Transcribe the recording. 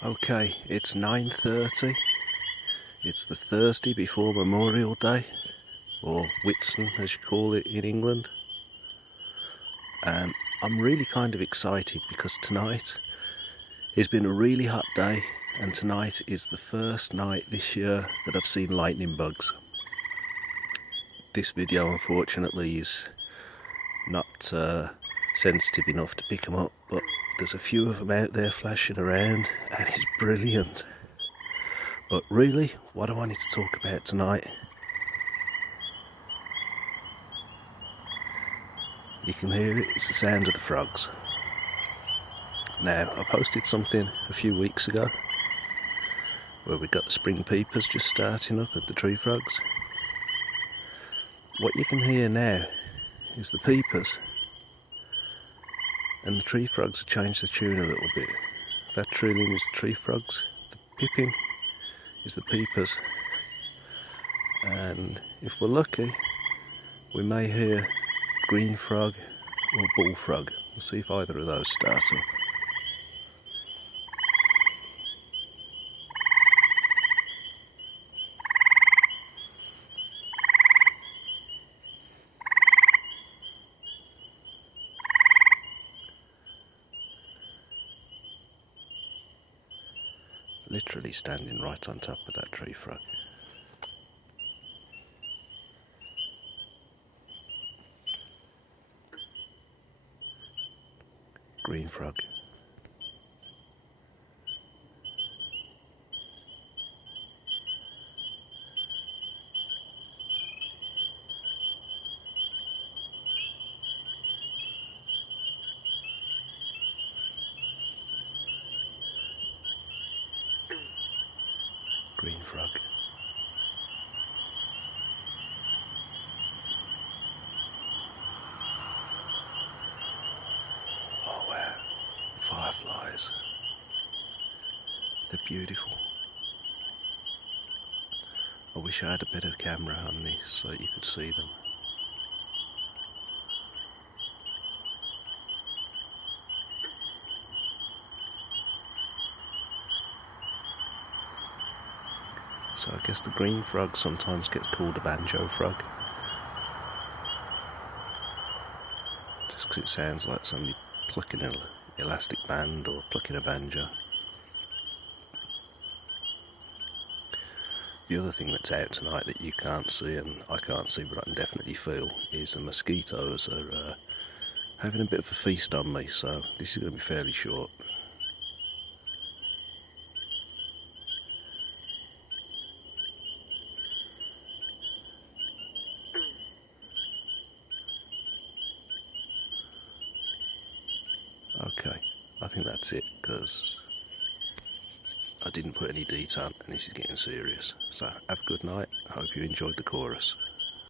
Okay, it's 9:30. It's the Thursday before Memorial Day, or Whitsun as you call it in England. And I'm really kind of excited because tonight has been a really hot day, and tonight is the first night this year that I've seen lightning bugs. This video unfortunately is not sensitive enough to pick them up, but there's a few of them out there flashing around and it's brilliant. But really, what I wanted to talk about tonight, you can hear it, it's the sound of the frogs. Now, I posted something a few weeks ago where we got the spring peepers just starting up and the tree frogs. What you can hear now is the peepers, and the tree frogs have changed the tune a little bit. That trilling is the tree frogs, the pipping is the peepers, and if we're lucky we may hear green frog or bullfrog. We'll see if either of those start up. Literally standing right on top of that tree frog. Green frog. Green frog. Oh wow, fireflies. They're beautiful. I wish I had a better camera on this so that you could see them. So I guess the green frog sometimes gets called a banjo frog, just because it sounds like somebody plucking an elastic band or plucking a banjo. The other thing that's out tonight that you can't see and I can't see but I can definitely feel is the mosquitoes are having a bit of a feast on me, so this is going to be fairly short. Okay, I think that's it because I didn't put any detail and this is getting serious. So have a good night. I hope you enjoyed the chorus.